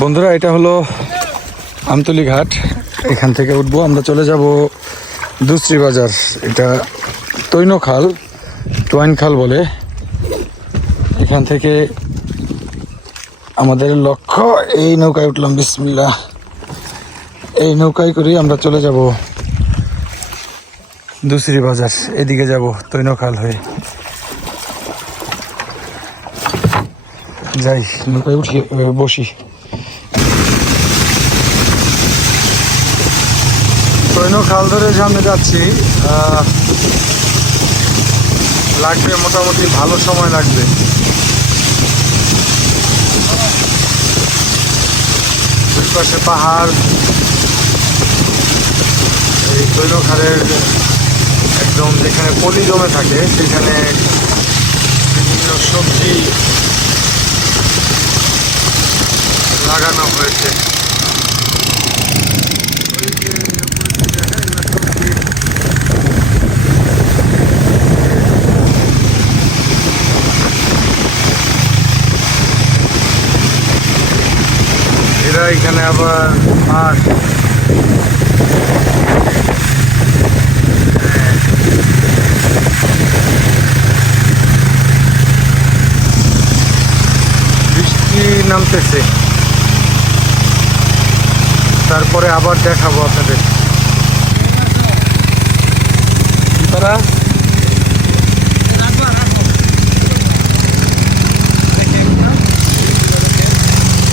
বন্ধুরা, এটা হলো আমতলি ঘাট। এখান থেকে উঠবো। আমরা চলে যাব দুশ্রী বাজার। এটা তৈন খাল টোয়াইন খাল বলে। এখান থেকে আমাদের লক্ষ্য, এই নৌকায় উঠলাম বিসমিল্লা এই নৌকায় করে আমরা চলে যাব দুশ্রী বাজার। এদিকে যাব তৈন খাল হয়ে। যাই, নৌকায় উঠি বসি। তৈন খাল ধরে সামনে যাচ্ছি লাগবে মোটামুটি ভালো সময় লাগবে। দুই পাশে পাহাড়, এই তৈল খালের একদম যেখানে পলি জমে থাকে, সেখানে বিভিন্ন সবজি লাগানো হয়েছে এরা এখানে আবার মাছ। বৃষ্টি নামতেছে। তারপরে আবার দেখাবো আপনাদের। তারা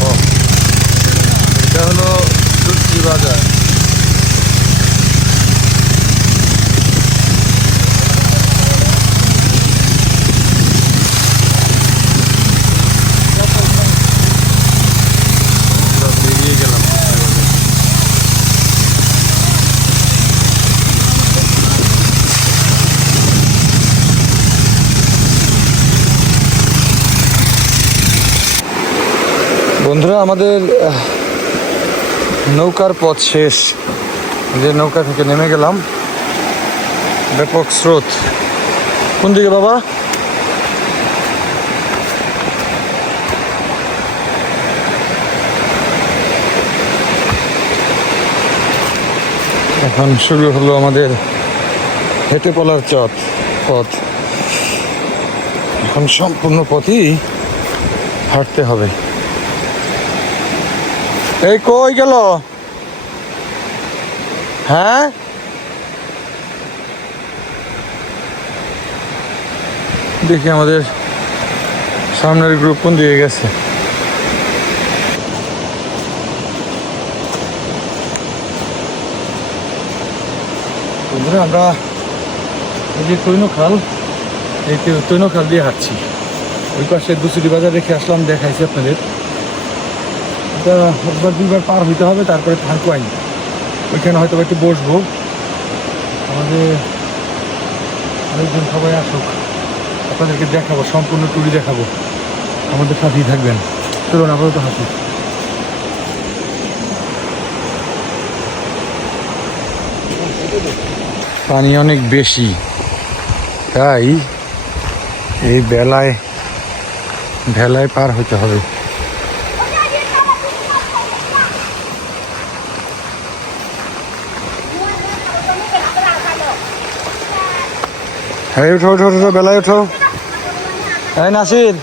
ও, এটা হলো দুধি বাজার আমরা বেরিয়ে গেলাম বন্ধুরা, আমাদের নৌকার পথ শেষ। যে নৌকা থেকে নেমে গেলাম। ব্যাপক স্রোত। কোন দিকে বাবা? এখন শুরু হলো আমাদের হেঁটে পলার চট পথ। এখন সম্পূর্ণ পথই হাঁটতে হবে। এই কই গেল? হ্যাঁ? দেখি আমাদের সামনের গ্রুপ কোন দিয়ে গেছে। আমরা এই যে তৈন খাল, এই তৈন খাল দিয়ে হাঁটছি। ওই পাশে দুচুরি বাজার রেখে আসলাম, দেখাইছি আপনাদের। একবার দুইবার পার হইতে হবে, তারপরে থাকুয়াই। ওইখানে হয়তো একটু বসবো। আমাদের অনেকজন সবাই আসুক। আপনাদেরকে দেখাবো, সম্পূর্ণ টুরি দেখাবো। আমাদের সাথেই থাকবেন। চলুন, আপাতত হাসি পানি অনেক বেশি। তাই এই বেলায় ভেলায় পার হতে হবে। হ্যাঁ উঠো উঠো উঠো বেলায় উঠো। হ্যাঁ নাসির।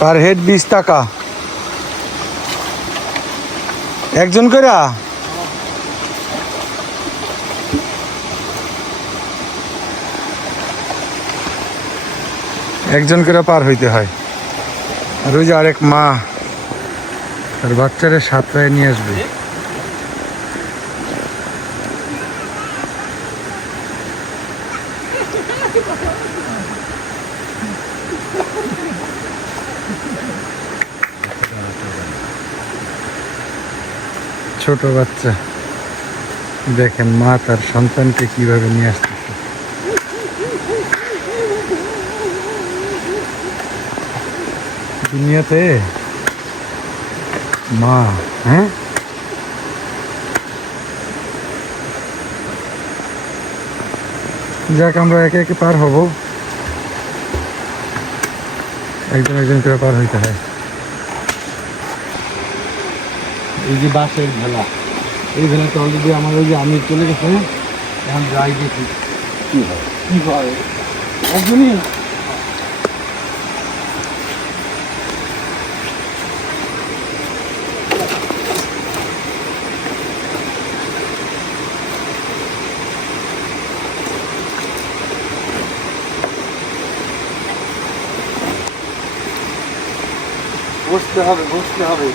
পার হেড বিশ টাকা। একজন কইরা? একজন করে পার হইতে হয়। আর আরেক মা। তার বাচ্চারা সাতটায় নিয়ে আসবে। ছোট বাচ্চা। দেখেন মা তার সন্তানকে কীভাবে নিয়ে আসতেছে দুনিয়াতে? মা হ্যাঁ? যাক, আমরা একে একে পার হব। একজন একজন করে পার হইতে হয়। এই যে বাসের ভেলা, এই ভেলাটা অলরেডি আমার ওই যে আমি চলে গেছে এখন যাই দেখি। কি হয়? কি হয়? একজনই বসতে হবে বসতে হবে।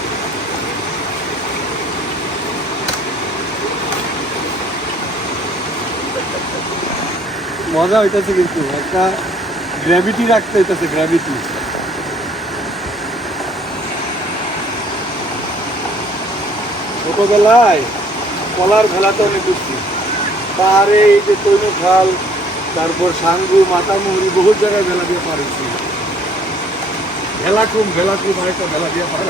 মজা হইতেছে কিন্তু, একটা গ্র্যাভিটি রাখতে হইতেছে গ্র্যাভিটি ছোটবেলায় কলার ভেলাতে অনেক উঠছি পাহাড়ে এই যে তৈন খাল তারপর সাঙ্গু মাতামুহুরি বহু জায়গায় ভেলা দিয়ে পার হয়েছি। ভেলাকুম ভেলাকুম আরেকটা ভেলা দিয়ে পার।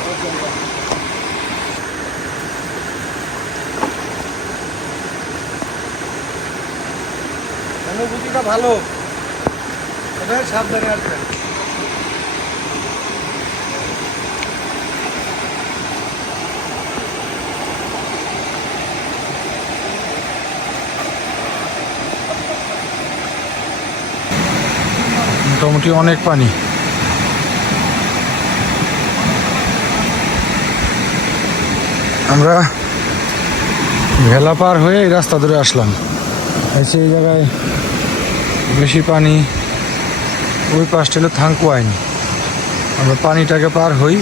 অনুভূতিটা ভালো। তবে সাবধানে আসবেন। মোটামুটি অনেক পানি। আমরা ভেলা পার হয়ে এই রাস্তা ধরে আসলাম। এসে এই জায়গায় বেশি পানি, ওই পাশটা হলো থাঙ্কুয়াইন আমরা পানিটাকে পার হই,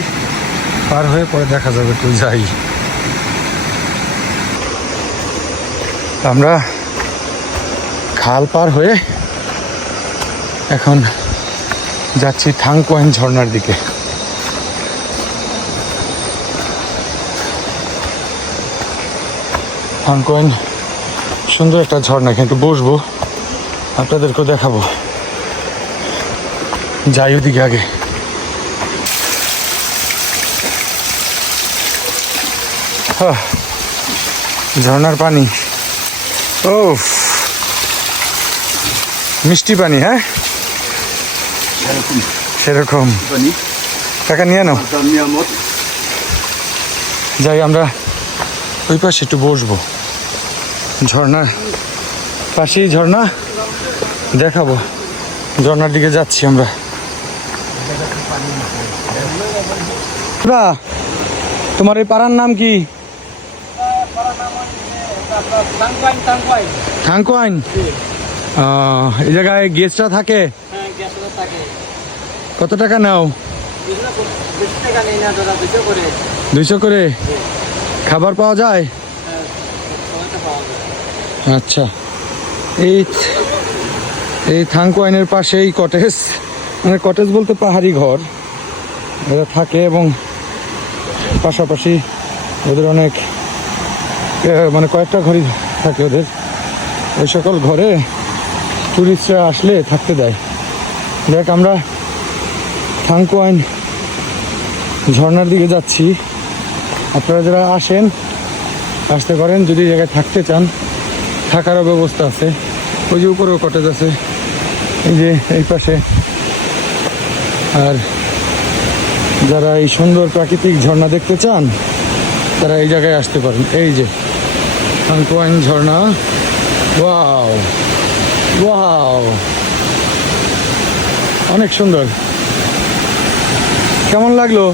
পার হয়ে পরে দেখা যাবে তুই যাই। আমরা খাল পার হয়ে এখন যাচ্ছি থাংকোয়াইন ঝর্নার দিকে। থাংকোয়াইন সুন্দর একটা ঝর্ণা কিন্তু বসবো। আপনাদেরকেও দেখাবো। যাই ওদিকে আগে। আহ, ঝর্ণার পানি। ও মিষ্টি পানি হ্যাঁ? সেরকম। টাকা নিয়ে নাও। যাই আমরা ওই পাশে একটু বসবো। ঝর্ণার পাশেই ঝর্ণা? দেখাবো। ঝর্ণার দিকে যাচ্ছি আমরা। তোমার এই পাড়ার নাম কি? থাঙ্কোয়াইন এই জায়গায় গেস্টরা থাকে? কত টাকা নাও? দুইশো করে। খাবার পাওয়া যায়? আচ্ছা। এই এই থাংকোয়াইনের পাশে এই কটেজ মানে কটেজ বলতে পাহাড়ি ঘর। এরা থাকে এবং পাশাপাশি ওদের অনেক মানে কয়েকটা ঘরই থাকে ওদের। ওই সকল ঘরে টুরিস্টরা আসলে থাকতে দেয়। দেখ, আমরা থাংকোয়াইন ঝর্নার দিকে যাচ্ছি। আপনারা যারা আসেন, আসতে পারেন, যদি জায়গায় থাকতে চান, থাকারও ব্যবস্থা আছে। ওই যে উপরেও কটেজ আছে। এই যে এই পাশে। আর যারা এই সুন্দর প্রাকৃতিক ঝর্ণা দেখতে চান, তারা এই জায়গায় আসতে পারেন। এই যে থাংকোয়াইন ঝর্ণা। Wow wow. অনেক সুন্দর। কেমন লাগল?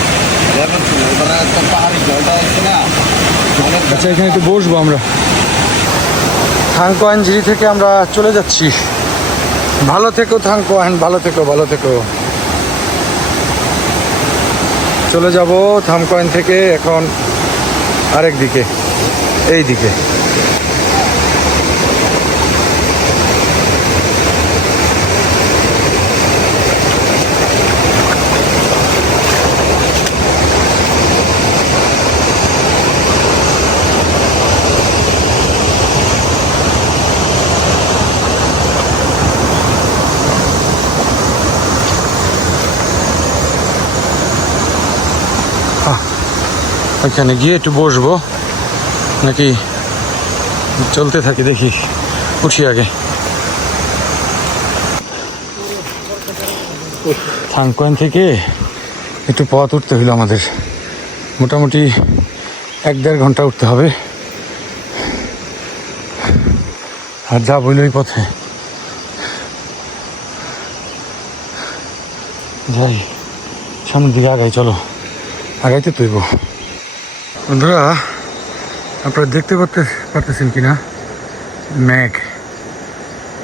আচ্ছা এখানে একটু বসবো আমরা। থাংকোয়াইন ঝিরি থেকে আমরা চলে যাচ্ছি। ভালো থেকো থাংকোয়াইন ভালো থেকো ভালো থেকো। চলে যাব থামকয়েন থেকে এখন আরেক দিকে, এই দিকে। ওইখানে গিয়ে একটু বসবো। নাকি চলতে থাকি দেখি, উঠি আগে। থাংকয়েন থেকে একটু পথ উঠতে হইল আমাদের। মোটামুটি এক দেড় ঘণ্টা উঠতে হবে। আর যা বইল ওই পথে। যাই, সামনের দিকে আগাই, চলো। আগাইতে তৈব বন্ধুরা, আপনারা দেখতে পারতে পারতেছেন কিনা মেঘ।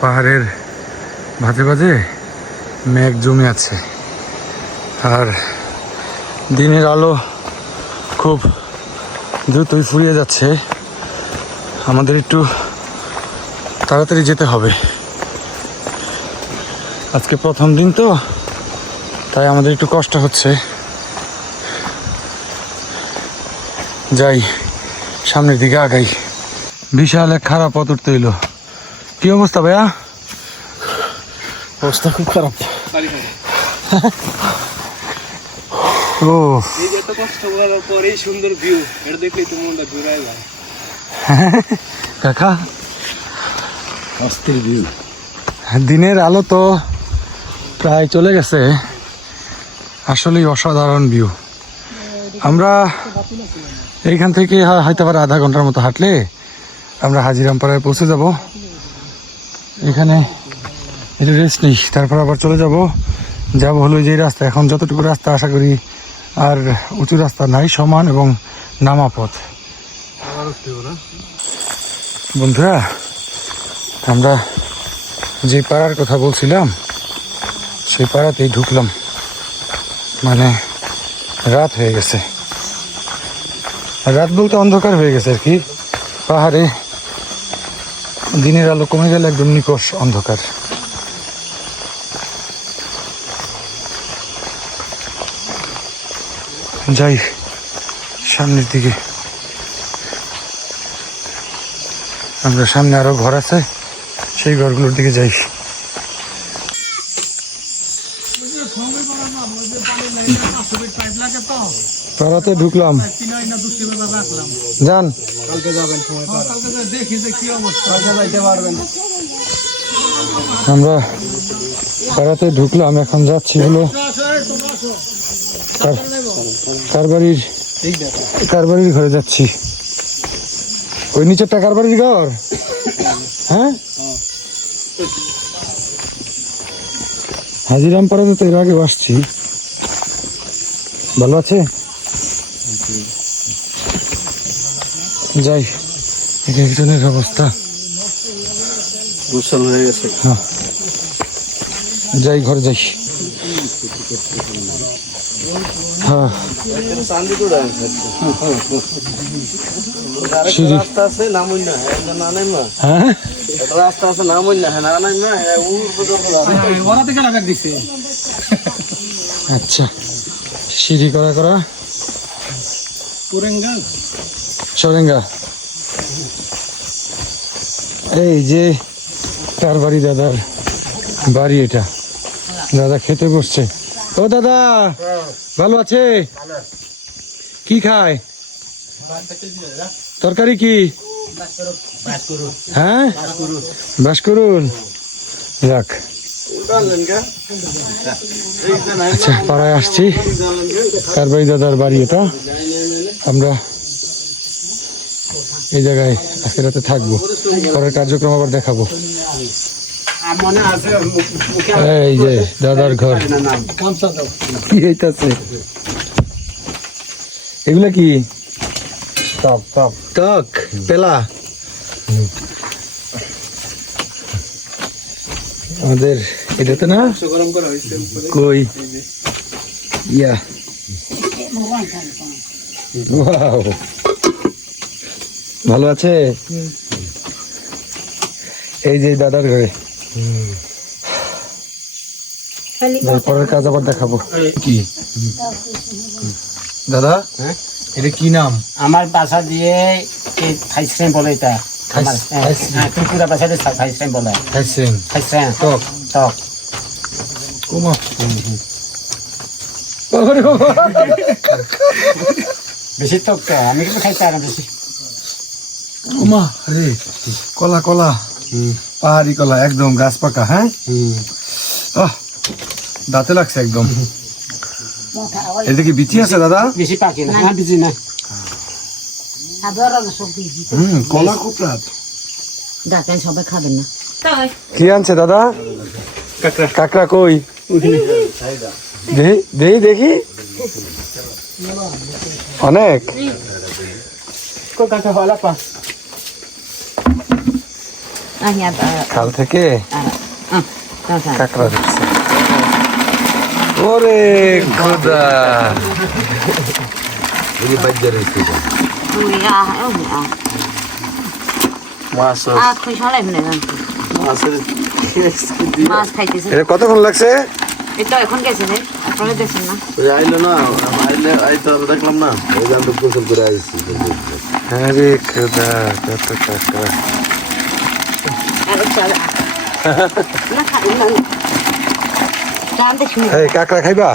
পাহাড়ের মাঝে মাঝে মেঘ জমে আছে। আর দিনের আলো খুব দ্রুতই ফুরিয়ে যাচ্ছে। আমাদের একটু তাড়াতাড়ি যেতে হবে। আজকে প্রথম দিন তো, তাই আমাদের একটু কষ্ট হচ্ছে। যাই সামনের দিকে আগাই। বিশাল এক খারাপ পথ উঠতে হইল। কি অবস্থা ভাইয়া? অবস্থা খুব খারাপ। ও। এই যে এত কষ্ট করার পর সুন্দর ভিউ এটা দেখলেই তো মনটা ঘুরাই যায়। কাকা? অস্থির ভিউ দিনের আলো তো প্রায় চলে গেছে। আসলেই অসাধারণ ভিউ আমরা এইখান থেকে হয়- হয়তো আবার আধা ঘণ্টার মতো হাঁটলে আমরা হাজিরামপাড়ায় পৌঁছে যাব। এখানে একটু রেস্ট নিই তারপর আবার চলে যাব। যাব হলো যে রাস্তা। এখন যতটুকু রাস্তা আশা করি আর উঁচু রাস্তা নাই, সমান এবং নামা পথ। বন্ধুরা, আমরা যে পাড়ার কথা বলছিলাম, সেই পাড়াতেই ঢুকলাম। মানে রাত হয়ে গেছে। রাত বলতে অন্ধকার হয়ে গেছে আর কি। পাহাড়ে দিনের আলো কমে গেলে একদম নিকষ অন্ধকার। যাই, সামনের দিকে। আমরা সামনে আরও ঘর আছে, সেই ঘরগুলোর দিকে যাই। পাড়াতে ঢুকলাম। যান। আমরা পাড়াতে ঢুকলাম, এখন যাচ্ছি হলো কার- কারবারির কারবারির ঘরে যাচ্ছি। ওই নিচেরটা কারবারির ঘর? হ্যাঁ? হাজিরাম পাড়াতে তো এর আগে আসছি। ভালো আছে? যাই এক একজনের অবস্থা। গোসল হয়ে গেছে। হ্যাঁ। যাই ঘরে যাই। হ্যাঁ। রাস্তা আছে নামুন না হ্যাঁ? না মা হ্যাঁ একটা রাস্তা আছে নামুন না হ্যাঁ না হ্যাঁ ওরা থেকে লাগার দিছে? আচ্ছা। সিঁড়ি করা করা। সরেঙ্গা। এই যে তার বাড়ি দাদার বাড়ি এটা। দাদা খেতে বসছে। ও দাদা ভালো আছে? কি খায়? তরকারি কি? হ্যাঁ? বাস করুন যাক। আচ্ছা পাড়ায় আসছি। তার বাড়ি দাদার বাড়ি এটা। আমরা এই জায়গায় আজকে রাতে থাকব। পরের কার্যক্রম আবার দেখাবো। এই যে দাদার ঘর। কি হইতাছে? এগুলা কি? টপ টপ টক পেলা। আমাদের না? গরম করা হয়েছে কই? ইয়া। ওয়াও। ভালো আছে? এই যে দাদার ঘরে। পরের কাজ আবার দেখাবো। কি? দাদা? হ্যাঁ? এটা কি নাম? আমার বাসা দিয়ে এই থাইশ্রেম বলে এটা? থাইস- হ্যাঁ, ত্রিপুরা ভাষা দিয়ে থাইশ্রেম বলে। খাইছেন থাইশ্রেম টক কুমা। বেশি তো আমি কিন্তু খাইতে আর বেশি। উমা রে কলা কলা। পাহাড়ি কলা একদম গাছ পাকা হ্যাঁ? আহ, দাঁতে লাগছে একদম। এদিকে বিচি আছে দাদা? বেশি পাকি না হ্যাঁ বেশি না। হুম কলা খুব রাত ডাকেন সবাই খাবেন না। কি আনছে দাদা? কাকড়া। কই? দেখি দেখি দেখি? অনেক? কাল থেকে কাকড়া দিচ্ছে। ওরে খোদা। মাছ মাছের মাছ খাইতেছে। এটা কতক্ষণ লাগছে? তো এখন গেছে রে আপনারা দেখছেন না। ওই আইলো না আইলে আইতে আর দেখলাম না। ওই যে আমরা গোসল করে আইছি আরে খোদা কত কাকড়া খাইবা?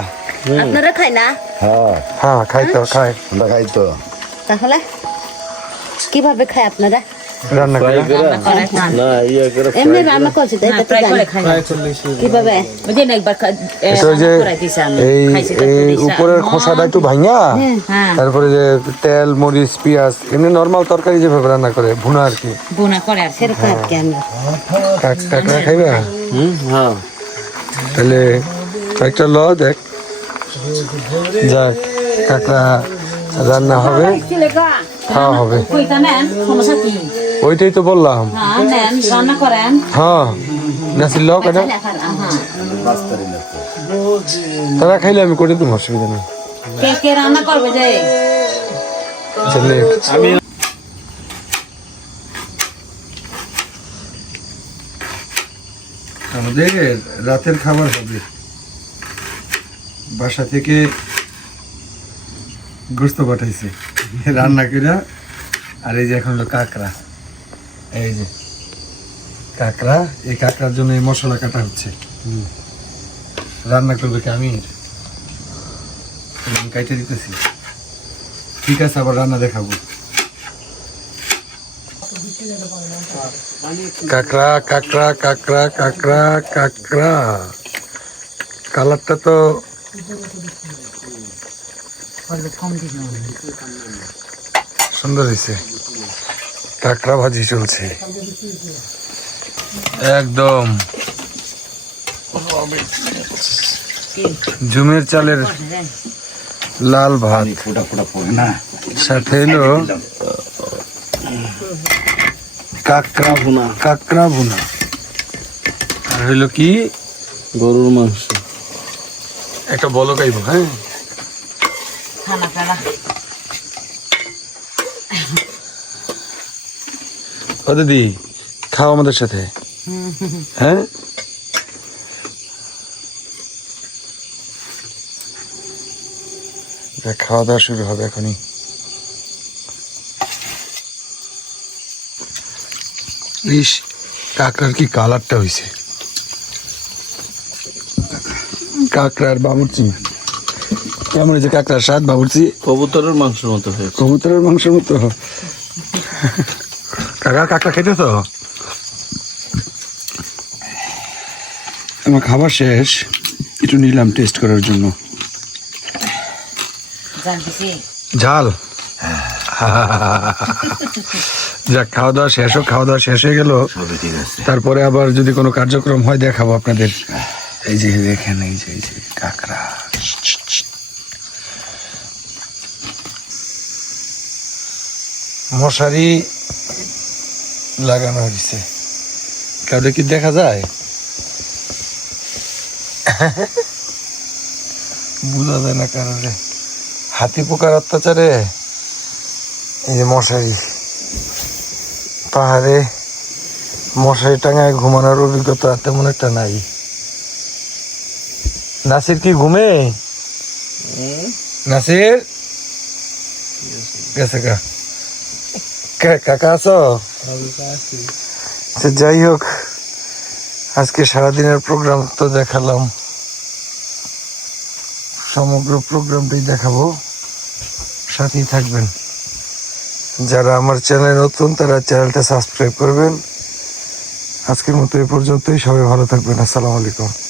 আপনারা খাই না? হ্যাঁ। খাই তো খাই। আমরা খাই তো। তাহলে কীভাবে খায় আপনারা? রান্না করে? না ইয়ে করে এমনি রান্না করছে তাই তো জানি। কীভাবে? ওই যে এই এই উপরের খোসাটা একটু ভাঙা হ্যাঁ তারপরে যে তেল মরিচ পেঁয়াজ এমনি নর্মাল তরকারি যেভাবে রান্না করে ভুনা আর কি। করে আর সেরকম খাইবা? হুম হ্যাঁ। তাহলে কয়েকটা ল দেখ। যাক কাকড়া রান্না হবে। খাওয়া হবে। সমস্যা কি? ওইটাই তো বললাম। হ্যাঁ নেন রান্না করেন। হ্যাঁ নাসির ল কেন? হ্যাঁ তারা খাইলে আমি করে দেবো অসুবিধা নেই। কে কে রান্না করবে যে? ছেলে আমাদের রাতের খাবার হবে। বাসা থেকে গোস্ত পাঠাইছে। রান্না করে আর এই যে এখন হলো কাঁকড়া। এই যে কাঁকড়া এই কাঁকড়ার জন্য এই মশলা কাটা হচ্ছে। রান্না করবে কি আমি কাইটে দিতেছি। ঠিক আছে আবার রান্না দেখাবো। কাঁকড়া কাঁকড়া কাঁকড়া কাঁকড়া কাঁকড়া। কালারটা তো সুন্দর হয়েছে। কাঁকড়া ভাজি চলছে। একদম। জুমের চালের লাল ভাত। ফুটা ফুটা পড়ে না সাথে এলো কাঁকড়া ভুনা। কাঁকড়া ভুনা। আর হইল কি? গরুর মাংস। একটা বলো গাইব হ্যাঁ? খানা ও দিদি, খাও আমাদের সাথে। হ্যাঁ? খাওয়া দাওয়া শুরু হবে এখনই। ইস, কাঁকড়ার কি কালারটা হয়েছে কাঁকড়ার বাবুর্চি কেমন হয়েছে কাঁকড়ার স্বাদ বাবুর্চি? কবুতরের মাংসের মতো হয়েছে। কবুতরের মাংসের মতো। কাকা কাকড়া খেতে তো আমার খাবার শেষ। একটু নিলাম টেস্ট করার জন্য। ঝাল যাক খাওয়া দাওয়া শেষ হোক খাওয়া দাওয়া শেষ হয়ে গেল। তারপরে আবার যদি কোনো কার্যক্রম হয় দেখাবো আপনাদের। এই যে দেখেন এই যে এই যে কাঁকড়া। মশারি লাগানো হয়েছে কাউকে কি দেখা যায়? বোঝা যায় না কারণে। হাতি পোকার অত্যাচারে এই যে মশারি। পাহাড়ে মশারি টাঙায় ঘুমানোর অভিজ্ঞতা তেমন একটা নাই। নাসির কি ঘুমে? নাসির? গেছে কা- কাকা আছো? আচ্ছা, যাই হোক আজকে সারাদিনের প্রোগ্রাম তো দেখালাম। সমগ্র প্রোগ্রামটাই দেখাবো। সাথেই থাকবেন। যারা আমার চ্যানেল নতুন তারা চ্যানেলটা সাবস্ক্রাইব করবেন। আজকের মতো এ পর্যন্তই। সবাই ভালো থাকবেন। আসসালামু আলাইকুম।